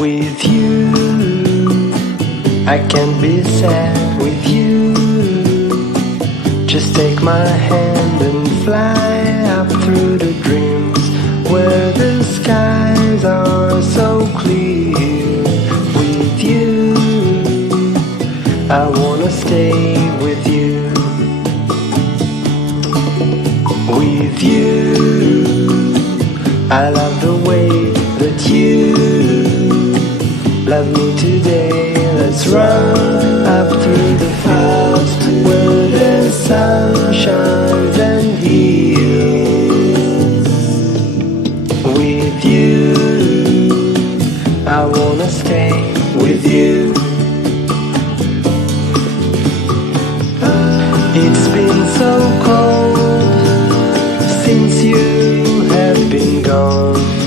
With you, I can't be sad with you. Just take my hand and fly up through the dreams where the skies are so clear. With you, I wanna stay with you. With you, I love the way that you love me today. Let's run up through the fields where the sun shines and heals. With you, I wanna stay with you. It's been so cold since you have been gone.